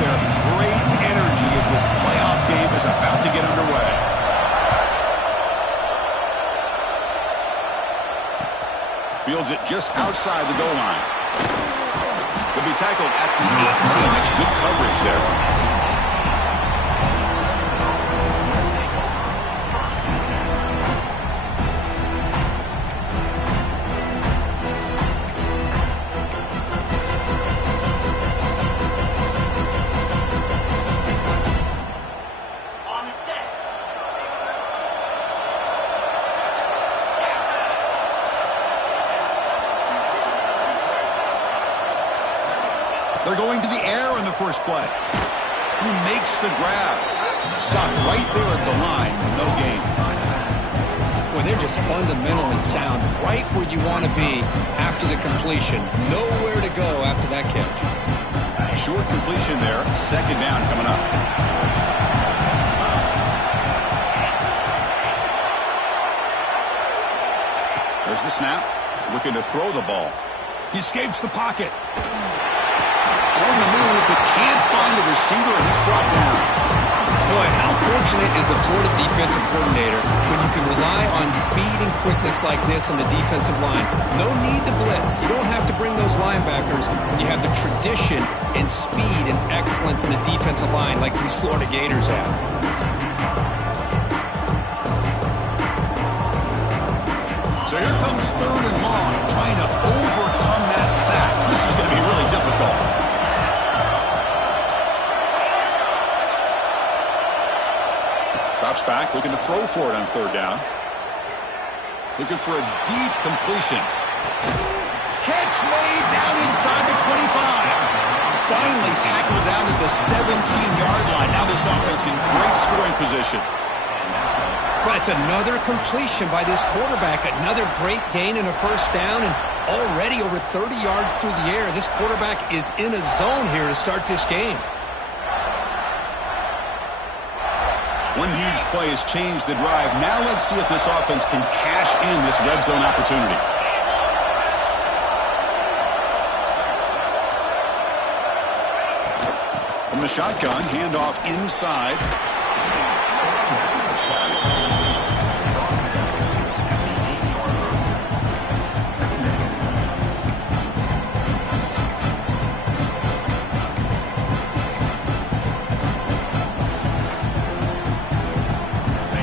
there. Great energy as this playoff game is about to get underway. Fields it just outside the goal line. He'll be tackled at the 18. That's good coverage there. They're going to the air in the first play. Who makes the grab? Stopped right there at the line. No gain. Boy, they're just fundamentally sound. Right where you want to be after the completion. Nowhere to go after that catch. Short completion there. Second down coming up. There's the snap. Looking to throw the ball. He escapes the pocket. On the move, but can't find the receiver, and he's brought down. Boy, how fortunate is the Florida defensive coordinator when you can rely on speed and quickness like this on the defensive line. No need to blitz. You don't have to bring those linebackers when you have the tradition and speed and excellence in the defensive line like these Florida Gators have. So here comes 3rd and long, trying to overcome that sack. This is going to be really difficult. Drops back, looking to throw for it on 3rd down. Looking for a deep completion. Catch made down inside the 25. Finally tackled down at the 17-yard line. Now this offense in great scoring position. But it's another completion by this quarterback. Another great gain in a first down, and already over 30 yards through the air. This quarterback is in a zone here to start this game. One huge play has changed the drive. Now let's see if this offense can cash in this red zone opportunity. From the shotgun, handoff inside.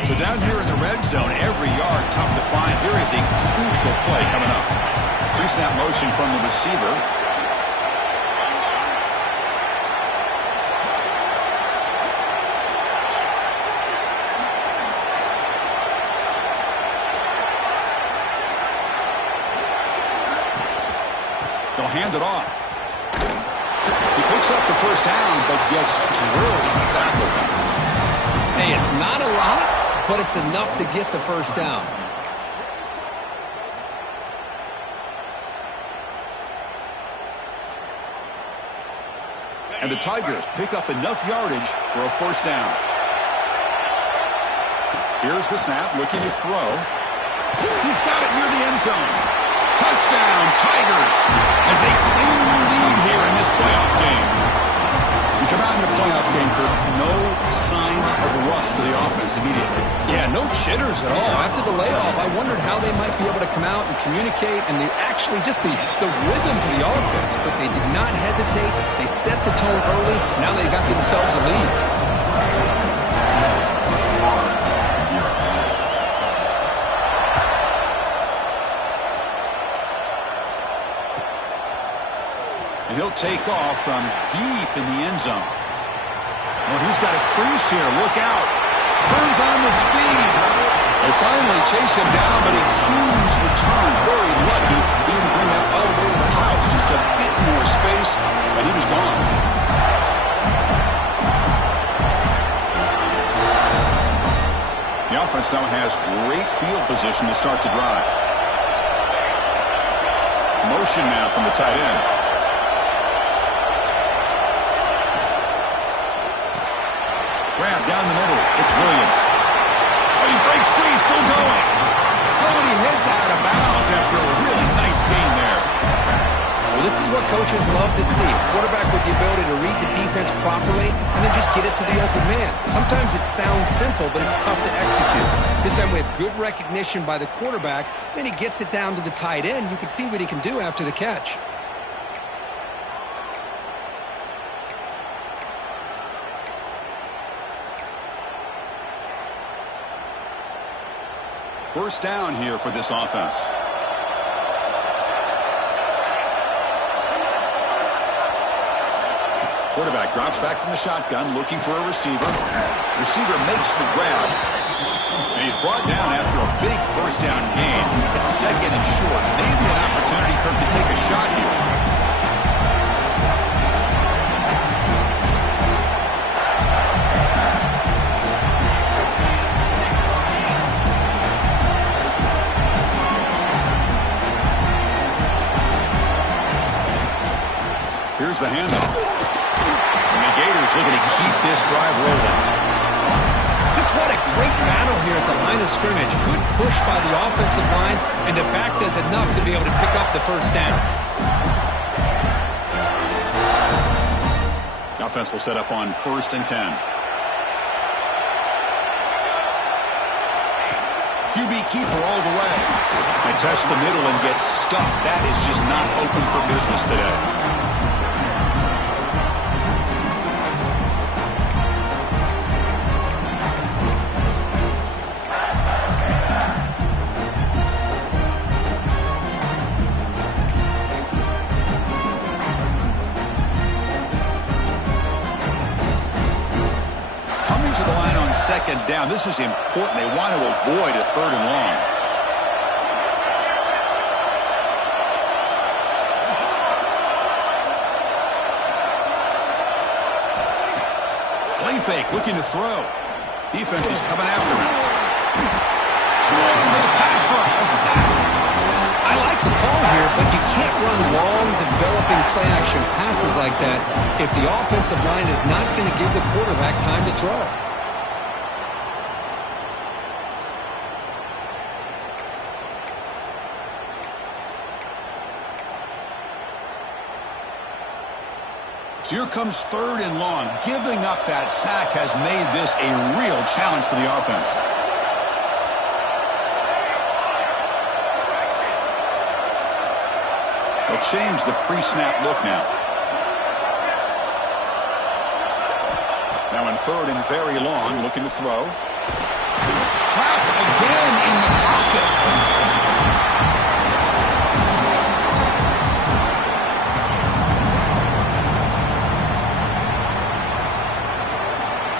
So down here in the red zone, every yard tough to find. Here is a crucial play coming up. Pre-snap motion from the receiver. They'll hand it off. He picks up the first down, but gets drilled on the tackle. Hey, it's not a lot, but it's enough to get the first down. And the Tigers pick up enough yardage for a first down. Here's the snap, looking to throw. He's got it near the end zone. Touchdown, Tigers, as they claim the lead here in this playoff game. You come out in the playoff game, Kirk, no signs of rust for the offense immediately. Yeah, no jitters at all. After the layoff, I wondered how they might be able to come out and communicate and actually just the rhythm to the offense. But they did not hesitate. They set the tone early. Now they got themselves a lead. And he'll take off from deep in the end zone. Well, he's got a crease here. Look out. Turns on the speed. They finally chase him down, but a huge return. Very lucky he didn't bring that all the way to the house. Just a bit more space, but he was gone. The offense now has great field position to start the drive. Motion now from the tight end. Grab down the middle. It's Williams. Oh, he breaks free. Still going. Oh, and he heads out of bounds after a really nice game there. Well, this is what coaches love to see. A quarterback with the ability to read the defense properly and then just get it to the open man. Sometimes it sounds simple, but it's tough to execute. This time we have good recognition by the quarterback. Then he gets it down to the tight end. You can see what he can do after the catch. First down here for this offense. Quarterback drops back from the shotgun, looking for a receiver. Receiver makes the grab. And he's brought down after a big first down gain. It's second and short. Maybe an opportunity, Kirk, to take a shot here. Here's the handoff. And the Gators looking to keep this drive rolling. Just what a great battle here at the line of scrimmage. Good push by the offensive line, and the back does enough to be able to pick up the first down. The offense will set up on 1st and 10. QB keeper all the way. They test the middle and get stuck. That is just not open for business today. Second down. This is important. They want to avoid a 3rd and long. Play fake, looking to throw. Defense is coming after him. Swung with a pass rush. A sack. I like the call here, but you can't run long, developing play-action passes like that if the offensive line is not going to give the quarterback time to throw. So here comes 3rd and long. Giving up that sack has made this a real challenge for the offense. They'll change the pre-snap look now. Now in 3rd and very long, looking to throw. Trapped again in the pocket.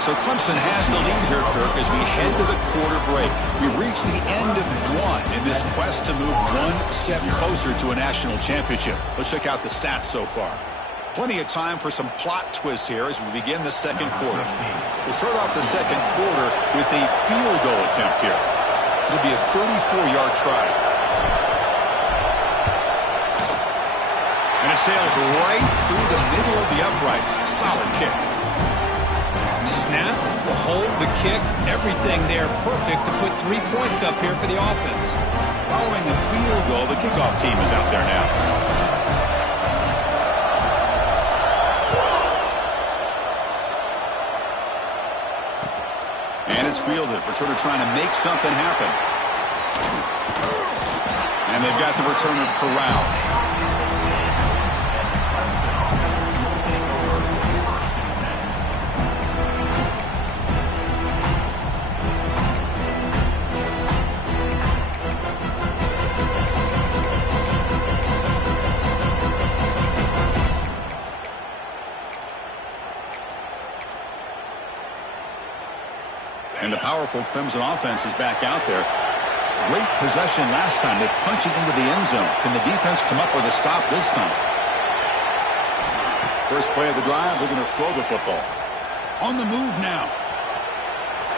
So Clemson has the lead here, Kirk, as we head to the quarter break. We've reached the end of one in this quest to move one step closer to a national championship. Let's check out the stats so far. Plenty of time for some plot twists here as we begin the second quarter. We'll start off the second quarter with a field goal attempt here. It'll be a 34-yard try. And it sails right through the middle of the uprights. Solid kick. Snap, the hold, the kick, everything there perfect to put 3 points up here for the offense. Following the field goal, the kickoff team is out there now. And it's fielded. Returner trying to make something happen. And they've got the returner corralled. And the powerful Clemson offense is back out there. Great possession last time. They punched it into the end zone. Can the defense come up with a stop this time? First play of the drive, looking to throw the football. On the move now.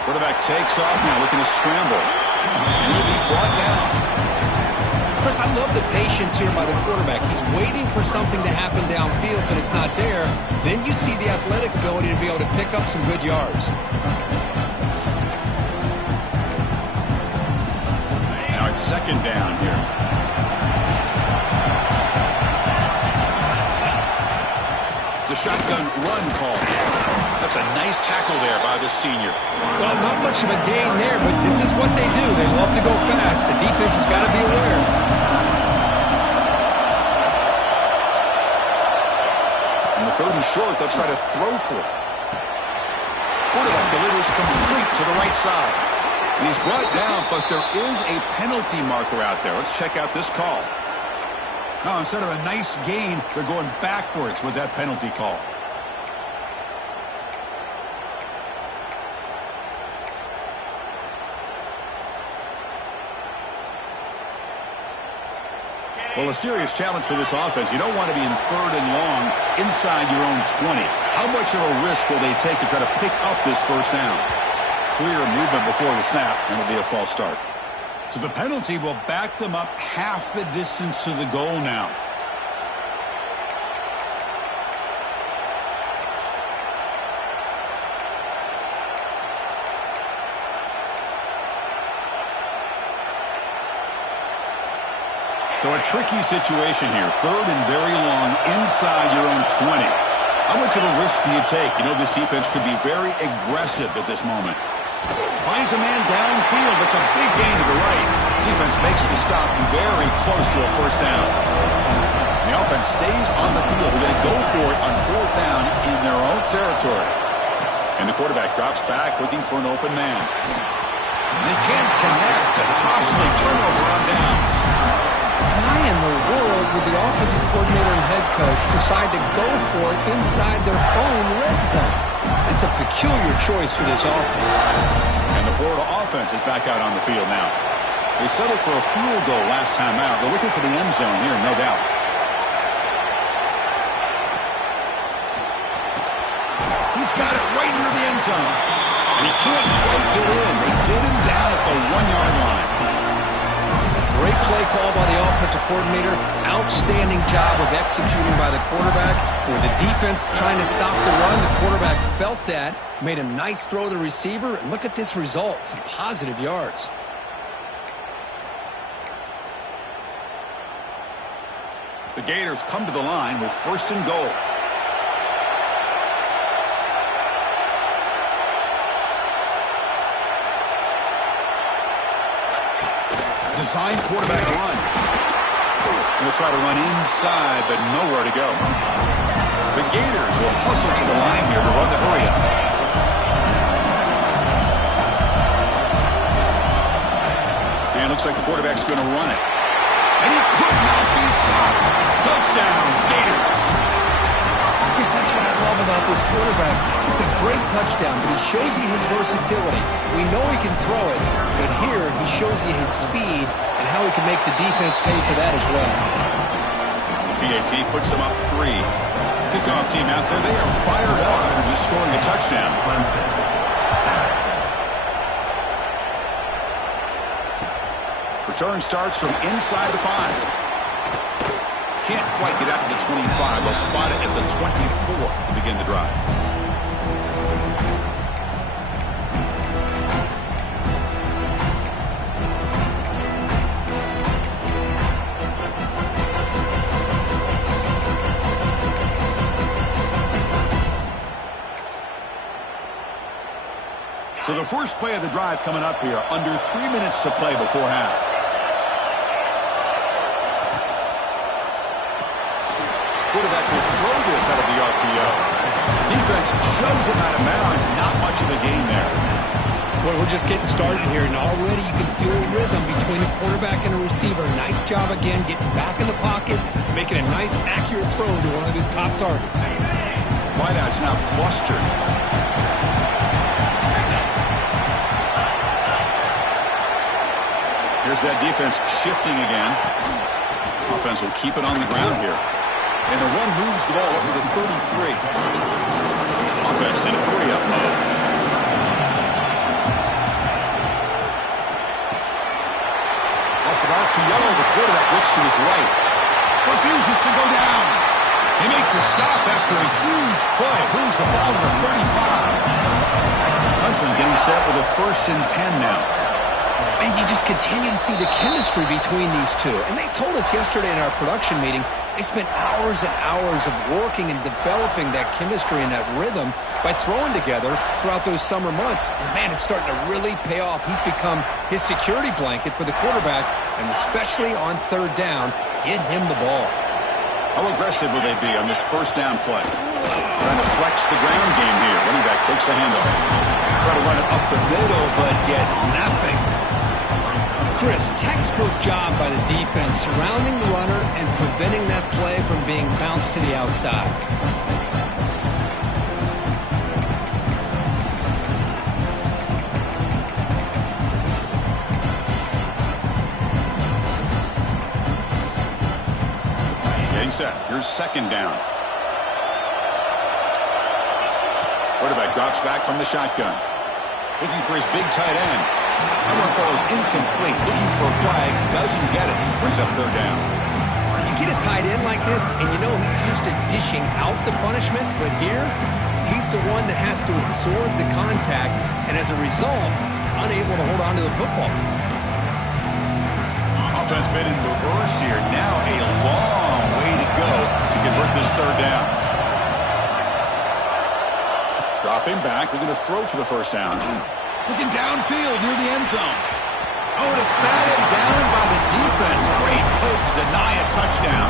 Quarterback takes off now, looking to scramble. And he'll be brought down. Chris, I love the patience here by the quarterback. He's waiting for something to happen downfield, but it's not there. Then you see the athletic ability to be able to pick up some good yards. Now it's second down here. It's a shotgun run call. That's a nice tackle there by the senior. Well, not much of a gain there, but this is what they do. They love to go fast. The defense has got to be aware. On the 3rd and short, they'll try to throw for it. Quarterback delivers complete to the right side. And he's brought down, but there is a penalty marker out there. Let's check out this call. Now, instead of a nice gain, they're going backwards with that penalty call. Well, a serious challenge for this offense. You don't want to be in 3rd and long inside your own 20. How much of a risk will they take to try to pick up this first down? Clear movement before the snap, and it'll be a false start. So the penalty will back them up half the distance to the goal now. So a tricky situation here. 3rd and very long inside your own 20. How much of a risk do you take? You know, this defense could be very aggressive at this moment. Finds a man downfield. It's a big gain to the right. Defense makes the stop very close to a first down. The offense stays on the field. We're going to go for it on 4th down in their own territory. And the quarterback drops back looking for an open man. And they can't connect. A costly turnover on downs. Why in the world would the offensive coordinator and head coach decide to go for it inside their own red zone? That's a peculiar choice for this offense. And the Florida offense is back out on the field now. They settled for a field goal last time out. They're looking for the end zone here, no doubt. He's got it right near the end zone. And he can't quite get in. They get him down at the 1-yard line. Great play call by the offensive coordinator. Outstanding job of executing by the quarterback. With the defense trying to stop the run, the quarterback felt that, made a nice throw to the receiver. And look at this result, some positive yards. The Gators come to the line with 1st and goal. Design quarterback run. He'll try to run inside, but nowhere to go. The Gators will hustle to the line here to run the hurry up. And looks like the quarterback's going to run it. And he could not be stopped. Touchdown, Gators. I guess that's what I love about this quarterback. It's a great touchdown, but he shows you his versatility. We know he can throw it, but here he shows you his speed and how he can make the defense pay for that as well. PAT puts them up 3. Kickoff team out there, they are fired up after just scoring a touchdown. Return starts from inside the 5. Can't quite get out to the 25. They'll spot it at the 24 to begin the drive. So the first play of the drive coming up here, under 3 minutes to play before half. Quarterback will throw this out of the RPO. Defense shoves him out of bounds. Not much of a gain there. Boy, we're just getting started here, and already you can feel a rhythm between a quarterback and a receiver. Nice job again, getting back in the pocket, making a nice, accurate throw to one of his top targets. Wideout's now clustered. Here's that defense shifting again. Offense will keep it on the ground here. And the run moves the ball up to the 33. Offense in hurry-up mode. Off an RPO, the quarterback looks to his right. Refuses to go down. They make the stop after a huge play. Moves the ball to the 35. Hudson getting set with a 1st and 10 now. And you just continue to see the chemistry between these two. And they told us yesterday in our production meeting, They spent hours and hours of working and developing that chemistry and that rhythm by throwing together throughout those summer months. And, man, it's starting to really pay off. He's become his security blanket for the quarterback, and especially on third down, get him the ball. How aggressive will they be on this first down play? Trying to flex the ground game here. Running back takes the handoff. Try to run it up the middle, but get nothing. Chris, textbook job by the defense surrounding the runner and preventing that play from being bounced to the outside. Getting set. Here's second down. Quarterback drops back from the shotgun. Looking for his big tight end. That one falls incomplete. Looking for a flag. Doesn't get it. Brings up third down. You get a tight end like this, and you know he's used to dishing out the punishment, but here, he's the one that has to absorb the contact, and as a result, he's unable to hold on to the football. Offense been in reverse here. Now a long way to go to convert this third down. Dropping back. They're going to throw for the first down. Looking downfield near the end zone. Oh, and it's batted down by the defense. Great play to deny a touchdown.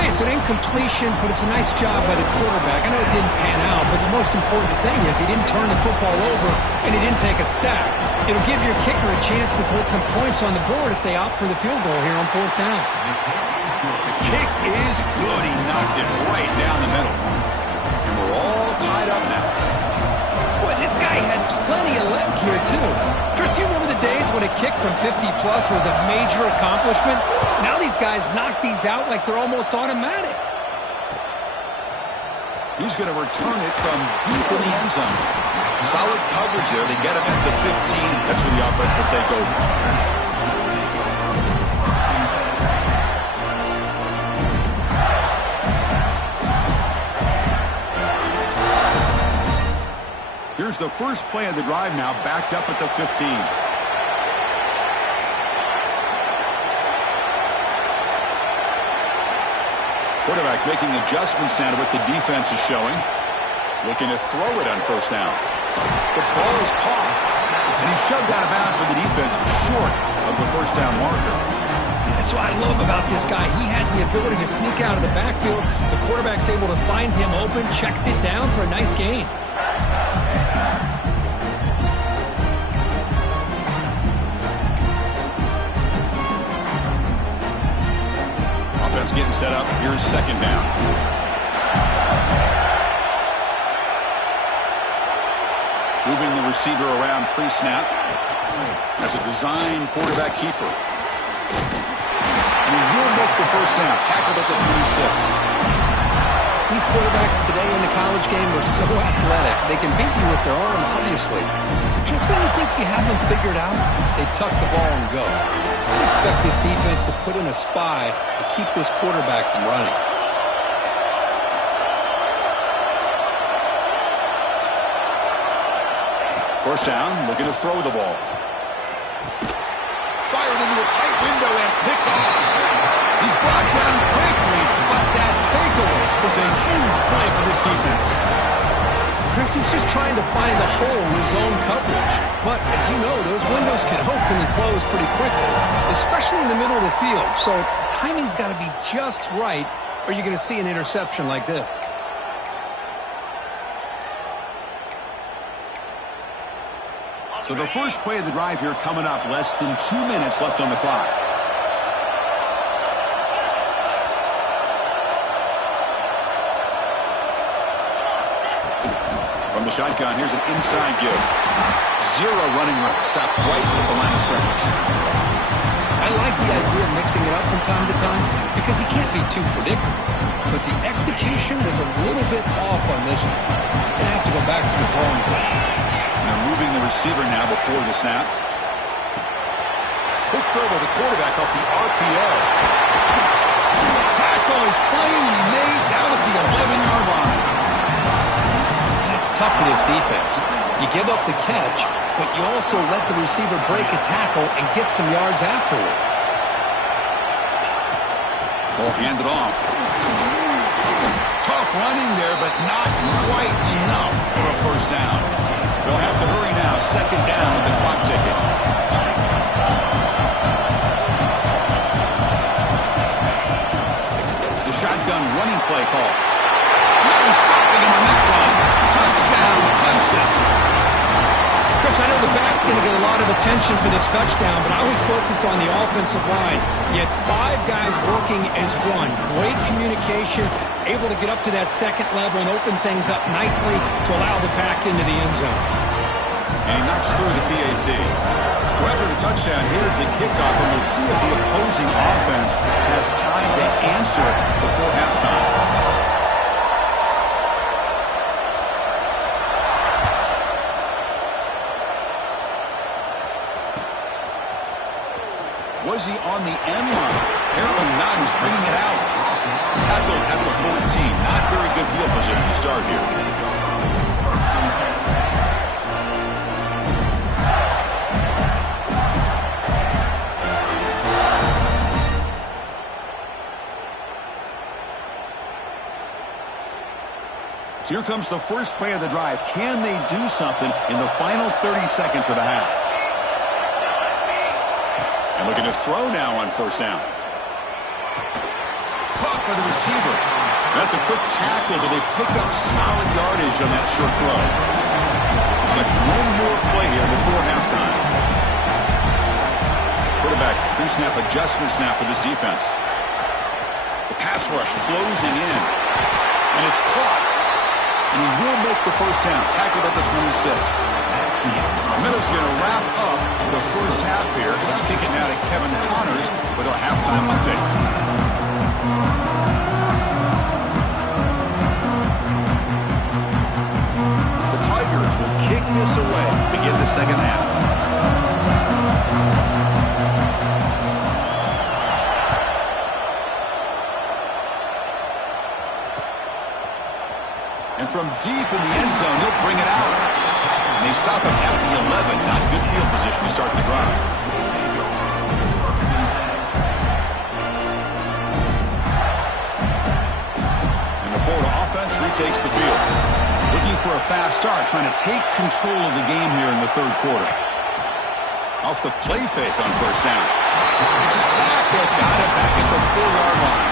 Hey, it's an incompletion, but it's a nice job by the quarterback. I know it didn't pan out, but the most important thing is he didn't turn the football over and he didn't take a sack. It'll give your kicker a chance to put some points on the board if they opt for the field goal here on fourth down. The kick is good. He knocked it right down the middle. And we're all tied up now. Boy, this guy had plenty of leg here, too. Chris, you remember the days when a kick from 50-plus was a major accomplishment? Now these guys knock these out like they're almost automatic. He's going to return it from deep in the end zone. Solid coverage there. They get him at the 15. That's where the offense will take over. Here's the first play of the drive now, backed up at the 15. Quarterback making adjustments now to what the defense is showing. Looking to throw it on first down. The ball is caught, and he's shoved out of bounds by the defense short of the first down marker. That's what I love about this guy. He has the ability to sneak out of the backfield. The quarterback's able to find him open, checks it down for a nice gain. Getting set up. Here's second down. Moving the receiver around pre-snap as a design quarterback keeper. And he will make the first down. Tackled at the 26. These quarterbacks today in the college game are so athletic. They can beat you with their arm, obviously. Just when you think you have them figured out, they tuck the ball and go. I'd expect this defense to put in a spy to keep this quarterback from running. First down, looking to throw the ball. Fired into a tight window and picked off. He's brought down quickly, but that takeaway was a huge play for this defense. Chris, he's just trying to find the hole in his own coverage. But, as you know, those windows can open and close pretty quickly, especially in the middle of the field. So the timing's got to be just right, or you're going to see an interception like this. So the first play of the drive here coming up, less than 2 minutes left on the clock. From the shotgun, here's an inside give. Zero running room. Stop right at the line of scrimmage. I like the idea of mixing it up from time to time because he can't be too predictable. But the execution was a little bit off on this one. They have to go back to the drawing board. They're moving the receiver now before the snap. Quick throw by the quarterback off the RPO. Tackle is finally made down at the 11-yard line. That's tough for this defense. You give up the catch, but you also let the receiver break a tackle and get some yards afterward. Ball handed off. Tough running there, but not quite enough for a first down. They'll have to hurry now. Second down with the clock ticking. The shotgun running play call. No stopping him on that run. Touchdown, Clemson. Chris, I know the back's going to get a lot of attention for this touchdown, but I was focused on the offensive line. You had 5 guys working as one. Great communication, able to get up to that second level and open things up nicely to allow the back into the end zone. And he knocks through the PAT. So after the touchdown, here's the kickoff, and we'll see if the opposing offense has time to answer before halftime. Was he on the end line? Apparently not. He's bringing it out. Tackled at the 14. Not very good field position to start here. So here comes the first play of the drive. Can they do something in the final 30 seconds of the half? And looking to throw now on first down. Caught by the receiver. That's a quick tackle, but they pick up solid yardage on that short throw. Looks like one more play here before halftime. Quarterback pre-snap adjustment snap for this defense. The pass rush closing in. And it's caught. And he will make the first down. Tackled at the 26. Miller's going to wrap up the first half here. Let's kick it now to Kevin Connors with our halftime update. The Tigers will kick this away to begin the second half. And from deep in the end zone, he'll bring it out. And they stop him at the 11. Not good field position to start the drive. And the Florida offense retakes the field. Looking for a fast start, trying to take control of the game here in the third quarter. Off the play fake on first down. It's a sack. They've got it back at the 4-yard line.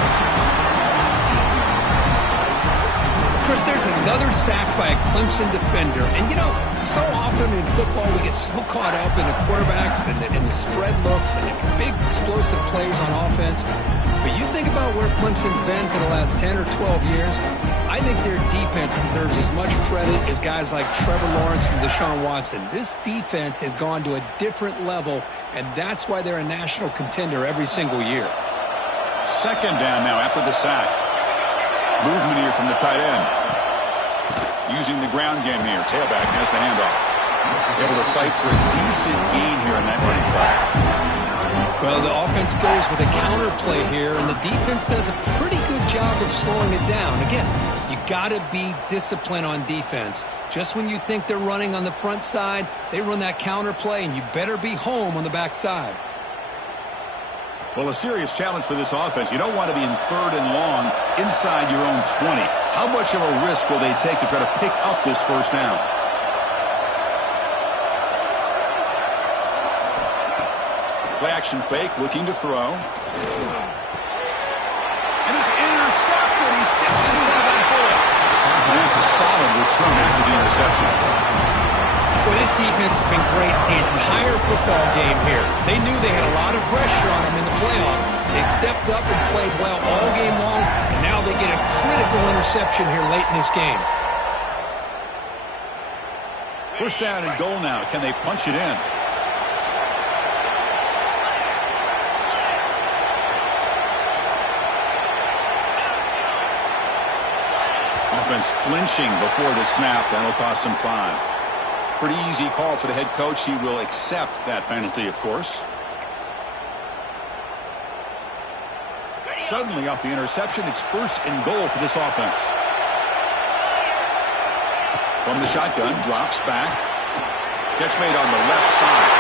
Chris, there's another sack by a Clemson defender. And, you know, so often in football we get so caught up in the quarterbacks and the spread looks and the big explosive plays on offense. But you think about where Clemson's been for the last 10 or 12 years, I think their defense deserves as much credit as guys like Trevor Lawrence and Deshaun Watson. This defense has gone to a different level, and that's why they're a national contender every single year. Second down now after the sack. Movement here from the tight end. Using the ground game here. Tailback has the handoff. Able to fight for a decent gain here in that running play. Well, the offense goes with a counter play here, and the defense does a pretty good job of slowing it down. Again, you got to be disciplined on defense. Just when you think they're running on the front side, they run that counter play, and you better be home on the back side. Well, a serious challenge for this offense. You don't want to be in third and long inside your own 20. How much of a risk will they take to try to pick up this first down? Play action fake, looking to throw. And it's intercepted. He stepped in front of that bullet. And that's a solid return after the interception. Well, this defense has been great the entire football game here. They knew they had a lot of pressure on them in the playoff. They stepped up and played well all game long, and now they get a critical interception here late in this game. First down and goal now. Can they punch it in? Offense flinching before the snap. That'll cost him 5. Pretty easy call for the head coach. He will accept that penalty, of course. Suddenly off the interception, it's first and goal for this offense. From the shotgun, drops back. Catch made on the left side.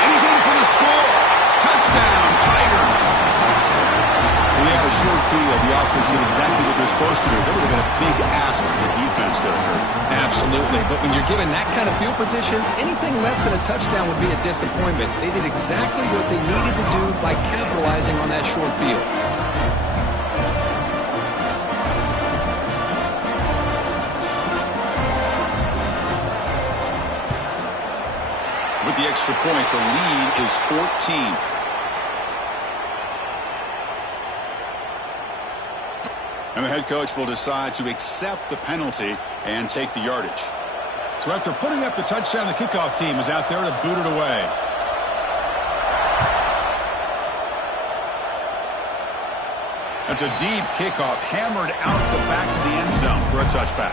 And he's in for the score. Touchdown, Tigers. We have a short field, the offense did exactly what they're supposed to do. That would have been a big ask for the defense there, Kurt. Absolutely. But when you're given that kind of field position, anything less than a touchdown would be a disappointment. They did exactly what they needed to do by capitalizing on that short field. With the extra point, the lead is 14. And the head coach will decide to accept the penalty and take the yardage. So after putting up the touchdown, the kickoff team is out there to boot it away. That's a deep kickoff, hammered out the back of the end zone for a touchback.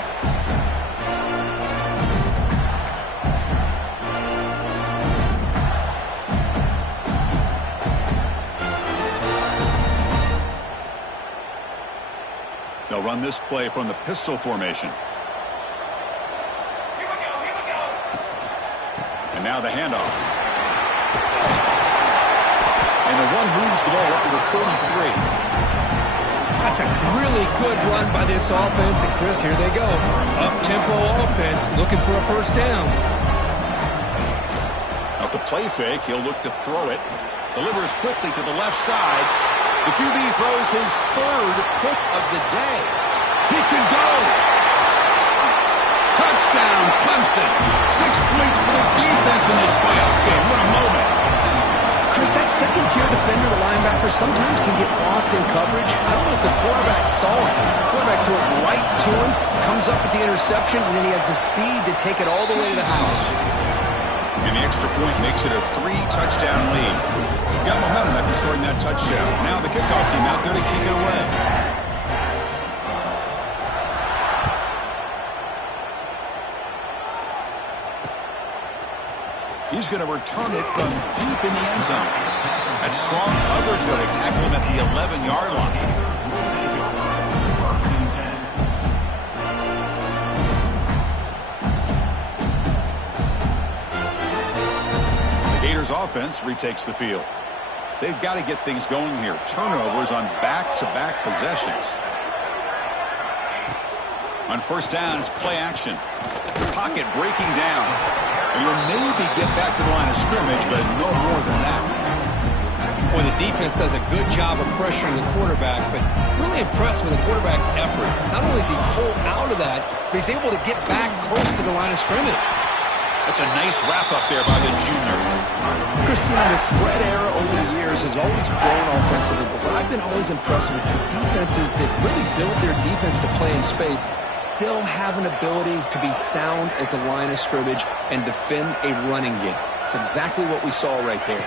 They'll run this play from the pistol formation. And now the handoff. And the run moves the ball up to the 33. That's a really good run by this offense. And, Chris, here they go. Up-tempo offense looking for a first down. Off the play fake, he'll look to throw it. Delivers quickly to the left side. The QB throws his third pick of the day. He can go. Touchdown, Clemson. 6 points for the defense in this playoff game. What a moment. Chris, that second-tier defender, the linebacker, sometimes can get lost in coverage. I don't know if the quarterback saw it. The quarterback threw it right to him, comes up with the interception, and then he has the speed to take it all the way to the house. And the extra point makes it a 3-touchdown lead. Got momentum after scoring that touchdown. Now the kickoff team out there to kick it away. He's going to return it from deep in the end zone. That's strong coverage, though, to tackle him at the 11-yard line. The Gators offense retakes the field. They've got to get things going here. Turnovers on back-to-back possessions. On first down, it's play action. Pocket breaking down. And you'll maybe get back to the line of scrimmage, but no more than that. Boy, the defense does a good job of pressuring the quarterback, but really impressed with the quarterback's effort. Not only does he pull out of that, but he's able to get back close to the line of scrimmage. That's a nice wrap-up there by the junior. Christian, the spread era over the years has always grown offensively, but what I've been always impressed with defenses that really build their defense to play in space still have an ability to be sound at the line of scrimmage and defend a running game. It's exactly what we saw right there.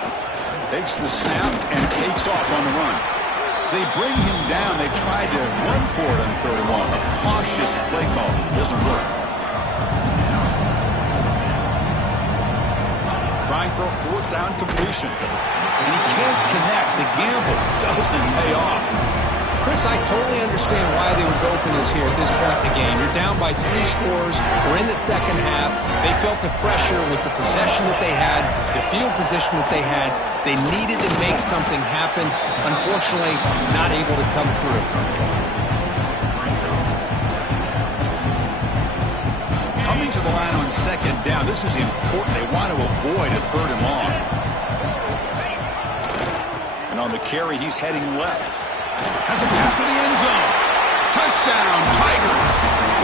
Takes the snap and takes off on the run. They bring him down. They tried to run for it on third and long. A cautious play call doesn't work. Trying for a fourth down completion. And he can't connect. The gamble doesn't pay off. Chris, I totally understand why they would go for this here at this point in the game. You're down by 3 scores. We're in the second half. They felt the pressure with the possession that they had, the field position that they had. They needed to make something happen. Unfortunately, not able to come through. Coming to the line on second down, this is important. They want to avoid a third and long. And on the carry, he's heading left. Has a path to the end zone. Touchdown, Tigers.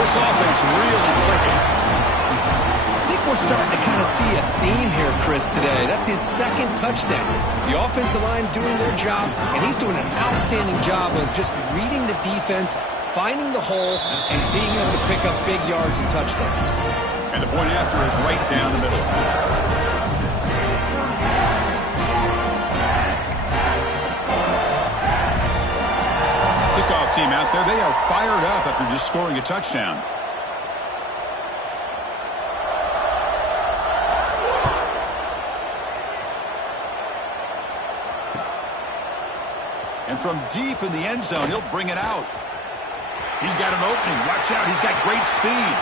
This offense really clicking. I think we're starting to kind of see a theme here, Chris, today. That's his second touchdown. The offensive line doing their job, and he's doing an outstanding job of just reading the defense, finding the hole, and being able to pick up big yards and touchdowns. And the point after is right down the middle. Kickoff team out there, they are fired up after just scoring a touchdown. And from deep in the end zone, he'll bring it out. He's got an opening. Watch out, he's got great speed.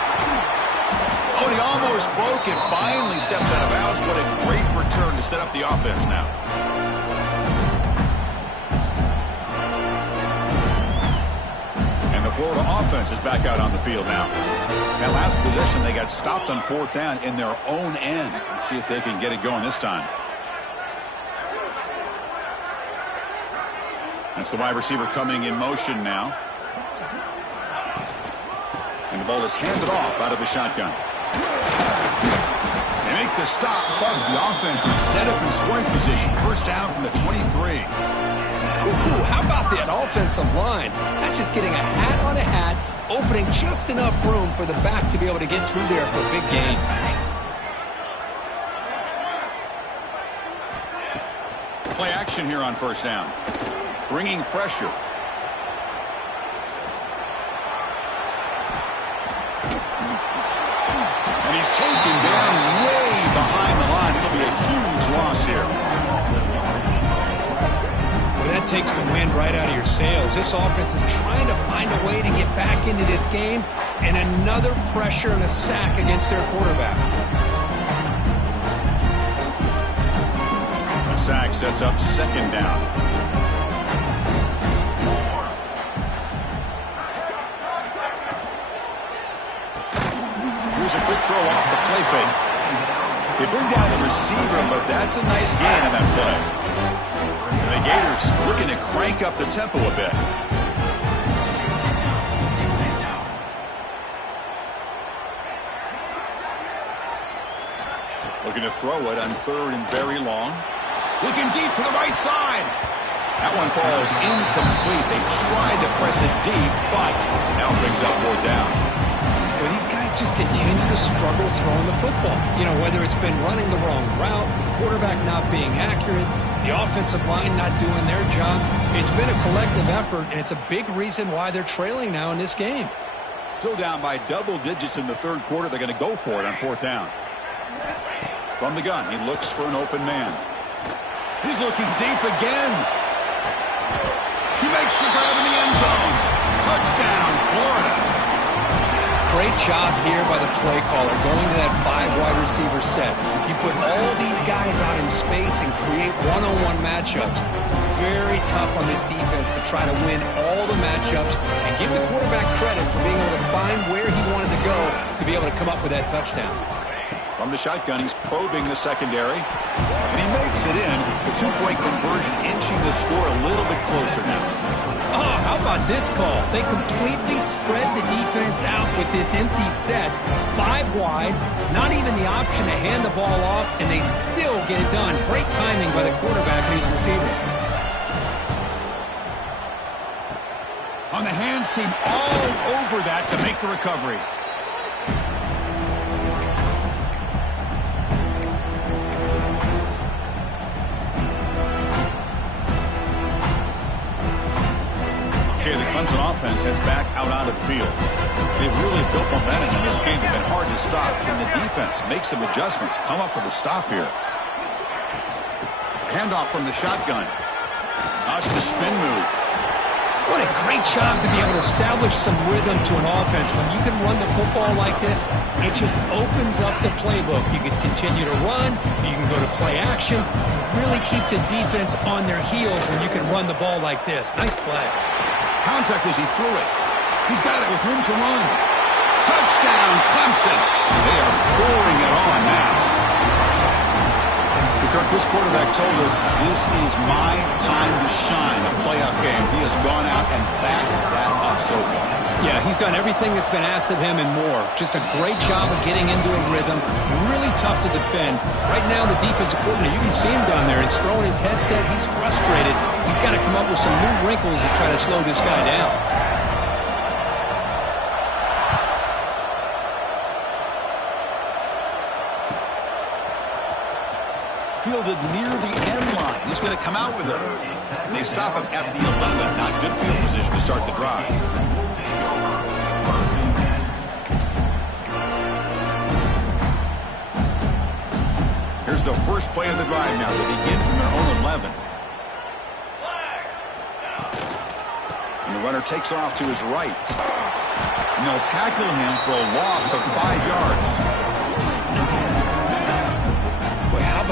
Oh, and he almost broke it. Finally steps out of bounds. What a great return to set up the offense now. Florida offense is back out on the field now. That last possession, they got stopped on 4th down in their own end. Let's see if they can get it going this time. That's the wide receiver coming in motion now. And the ball is handed off out of the shotgun. They make the stop, but the offense is set up in scoring position. First down from the 23. Ooh, how about that offensive line? That's just getting a hat on a hat, opening just enough room for the back to be able to get through there for a big gain. Play action here on first down. Bringing pressure. And he's taken down way behind the line. It'll be a huge loss here. Well, that takes the wind right out of your sails. This offense is trying to find a way to get back into this game, and another pressure and a sack against their quarterback. A sack sets up second down. Here's a quick throw off the play fake. They bring down the receiver, but that's a nice gain in that play. The Gators looking to crank up the tempo a bit. Looking to throw it on 3rd and very long. Looking deep to the right side. That one falls incomplete. They tried to press it deep, but now brings up 4th down. But these guys just continue to struggle throwing the football. You know, whether it's been running the wrong route, the quarterback not being accurate, the offensive line not doing their job. It's been a collective effort, and it's a big reason why they're trailing now in this game. Still down by double digits in the 3rd quarter. They're going to go for it on 4th down. From the gun, he looks for an open man. He's looking deep again. He makes the grab in the end zone. Touchdown, Florida. Great job here by the play caller going to that 5 wide receiver set. You put all these guys out in space and create one-on-one matchups. It's very tough on this defense to try to win all the matchups and give the quarterback credit for being able to find where he wanted to go to be able to come up with that touchdown. From the shotgun, he's probing the secondary, and he makes it in. The 2-point conversion inching the score a little bit closer now. Oh, how about this call? They completely spread the defense out with this empty set. 5 wide, not even the option to hand the ball off, and they still get it done. Great timing by the quarterback and his receiver. On the hands team all over that to make the recovery. Okay, the Clemson offense heads back out onto the field. They've really built momentum in this game. It's been hard to stop. And the defense makes some adjustments. Come up with a stop here. Handoff from the shotgun. That's the spin move. What a great job to be able to establish some rhythm to an offense. When you can run the football like this, it just opens up the playbook. You can continue to run. You can go to play action. You really keep the defense on their heels when you can run the ball like this. Nice play. Contact as he threw it. He's got it with room to run. Touchdown, Clemson. They are pouring it on now. Kirk, this quarterback told us this is my time to shine, a playoff game. He has gone out and backed that up so far. Yeah, he's done everything that's been asked of him and more. Just a great job of getting into a rhythm. Really tough to defend. Right now, the defensive coordinator, you can see him down there. He's throwing his headset. He's frustrated. He's got to come up with some new wrinkles to try to slow this guy down. Fielded near the end line. He's going to come out with it. And they stop him at the 11. Not good field position to start the drive. Here's the first play of the drive now. They begin from their own 11. And the runner takes off to his right. And they'll tackle him for a loss of 5 yards.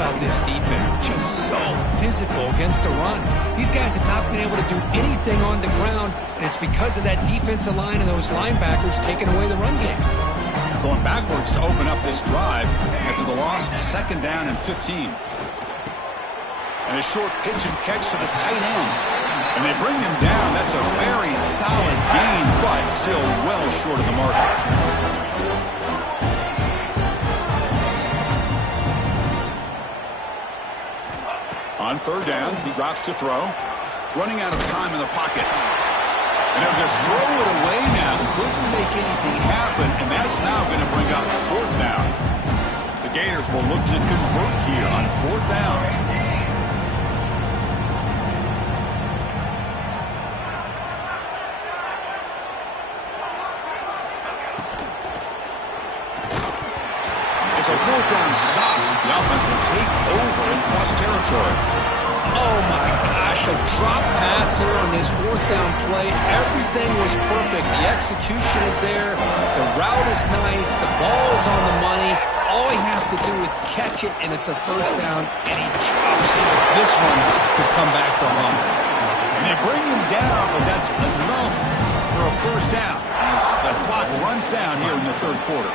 about this defense. Just so physical against the run. These guys have not been able to do anything on the ground, and it's because of that defensive line and those linebackers taking away the run game. Going backwards to open up this drive after the loss, 2nd down and 15. And a short pitch and catch to the tight end. And they bring him down. That's a very solid gain, but still well short of the mark. On 3rd down, he drops to throw. Running out of time in the pocket. And they'll just throw it away now. Couldn't make anything happen, and that's now going to bring up 4th down. The Gators will look to convert here on 4th down. It's a 4th down stop. The offense will take over in plus territory. Oh, my gosh, a drop pass here on this 4th down play. Everything was perfect. The execution is there. The route is nice. The ball is on the money. All he has to do is catch it, and it's a 1st down, and he drops it. This one could come back to haunt him. And they bring him down, but that's enough for a 1st down as the clock runs down here in the 3rd quarter.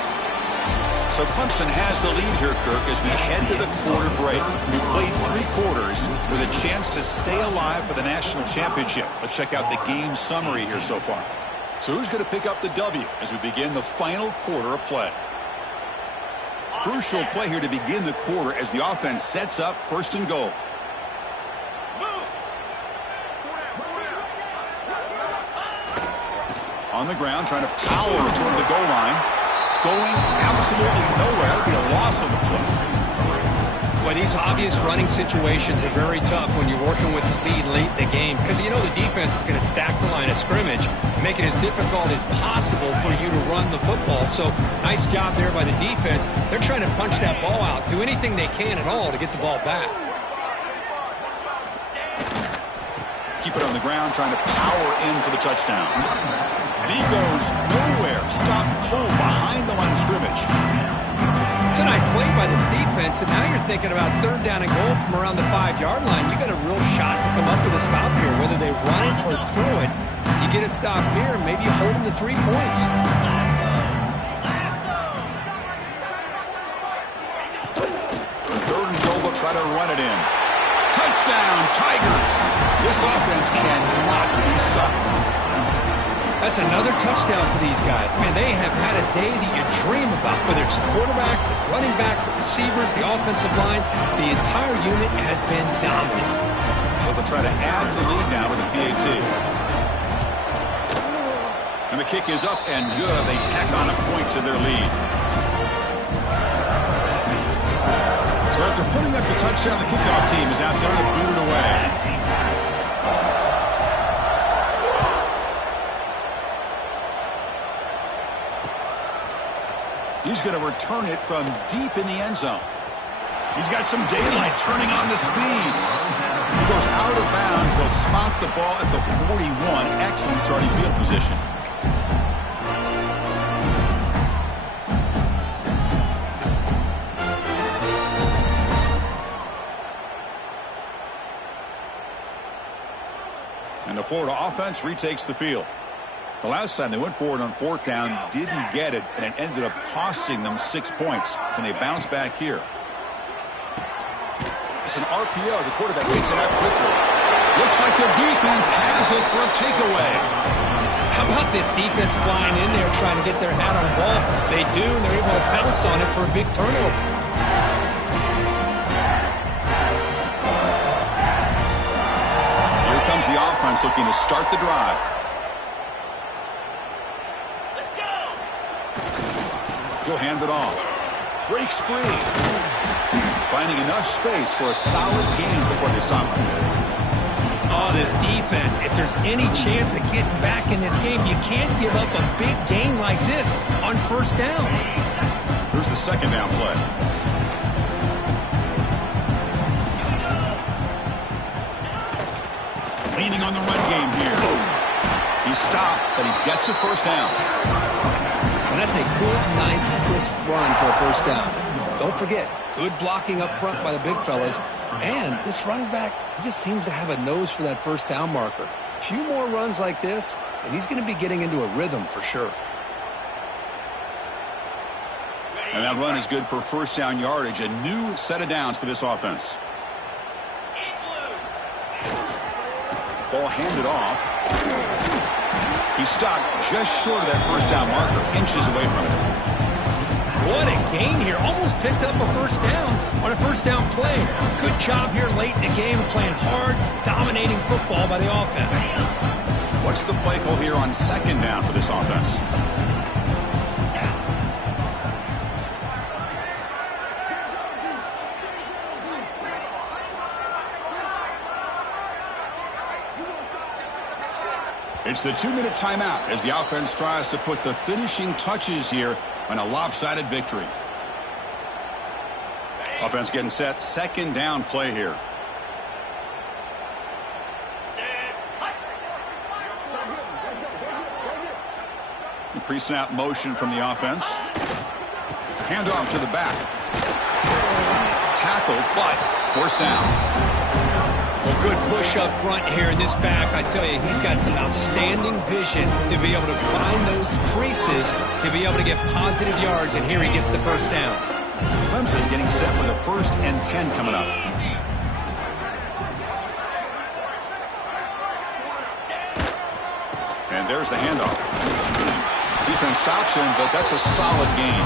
So Clemson has the lead here, Kirk, as we head to the quarter break. We played 3 quarters with a chance to stay alive for the national championship. Let's check out the game summary here so far. So who's going to pick up the W as we begin the final quarter of play? Crucial play here to begin the quarter as the offense sets up 1st and goal. On the ground, trying to power toward the goal line. Going absolutely nowhere. That would be a loss of the play. Well, these obvious running situations are very tough when you're working with the lead late in the game because you know the defense is going to stack the line of scrimmage, make it as difficult as possible for you to run the football. So nice job there by the defense. They're trying to punch that ball out, do anything they can at all to get the ball back. Keep it on the ground, trying to power in for the touchdown. And he goes nowhere. Stop pull behind the line of scrimmage. It's a nice play by this defense, and now you're thinking about 3rd down and goal from around the 5-yard line. You got a real shot to come up with a stop here, whether they run it or throw it. You get a stop here, and maybe you hold them to 3 points. 3rd and goal, they'll try to run it in. Touchdown, Tigers! This offense cannot be stopped. That's another touchdown for these guys. Man, they have had a day that you dream about, whether it's the quarterback, the running back, the receivers, the offensive line. The entire unit has been dominant. Well, they'll try to add to the lead now with a PAT. And the kick is up and good. They tack on a point to their lead. So after putting up the touchdown, the kickoff team is out there to boot it away. He's going to return it from deep in the end zone. He's got some daylight turning on the speed. He goes out of bounds. They'll spot the ball at the 41. Excellent starting field position. And the Florida offense retakes the field. The last time they went forward on 4th down, didn't get it, and it ended up costing them 6 points. And they bounce back here. It's an RPO. The quarterback gets it out quickly. Looks like the defense has it for a takeaway. How about this defense flying in there trying to get their hat on the ball? They do, and they're able to pounce on it for a big turnover. Here comes the offense looking to start the drive. He'll hand it off. Breaks free. Finding enough space for a solid gain before they stop him. Oh, this defense, if there's any chance of getting back in this game, you can't give up a big gain like this on 1st down. Here's the 2nd down play. Leaning on the run game here. He stopped, but he gets a 1st down. And that's a good, nice, crisp run for a first down. Don't forget, good blocking up front by the big fellas. And this running back, he just seems to have a nose for that first down marker. A few more runs like this, and he's going to be getting into a rhythm for sure. And that run is good for first down yardage. A new set of downs for this offense. Ball handed off. He stopped just short of that first down marker, inches away from it. What a gain here. Almost picked up a first down on a first down play. Good job here late in the game, playing hard, dominating football by the offense. What's the play call here on second down for this offense? It's the 2-minute timeout as the offense tries to put the finishing touches here on a lopsided victory. Offense getting set. Second down play here. The pre-snap motion from the offense. Handoff to the back. Tackle, but forced down. Well, good push up front here in this back. I tell you, he's got some outstanding vision to be able to find those creases, to be able to get positive yards, and here he gets the first down. Clemson getting set with a 1st and 10 coming up. And there's the handoff. Defense stops him, but that's a solid gain.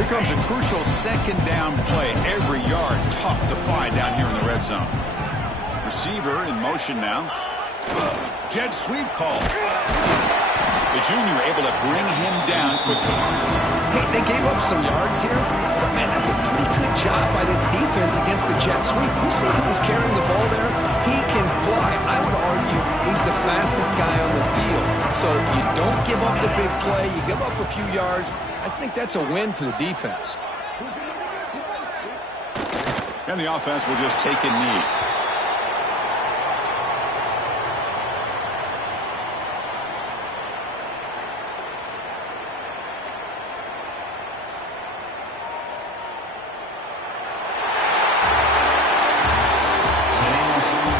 Here comes a crucial second down play. Every yard tough to find down here in the red zone. Receiver in motion now. Jet sweep call. The junior able to bring him down quickly. Hey, they gave up some yards here. But man, that's a pretty good job by this defense against the jet sweep. You see who was carrying the ball there? He can fly. I would argue he's the fastest guy on the field. So you don't give up the big play. You give up a few yards. I think that's a win for the defense. And the offense will just take a knee.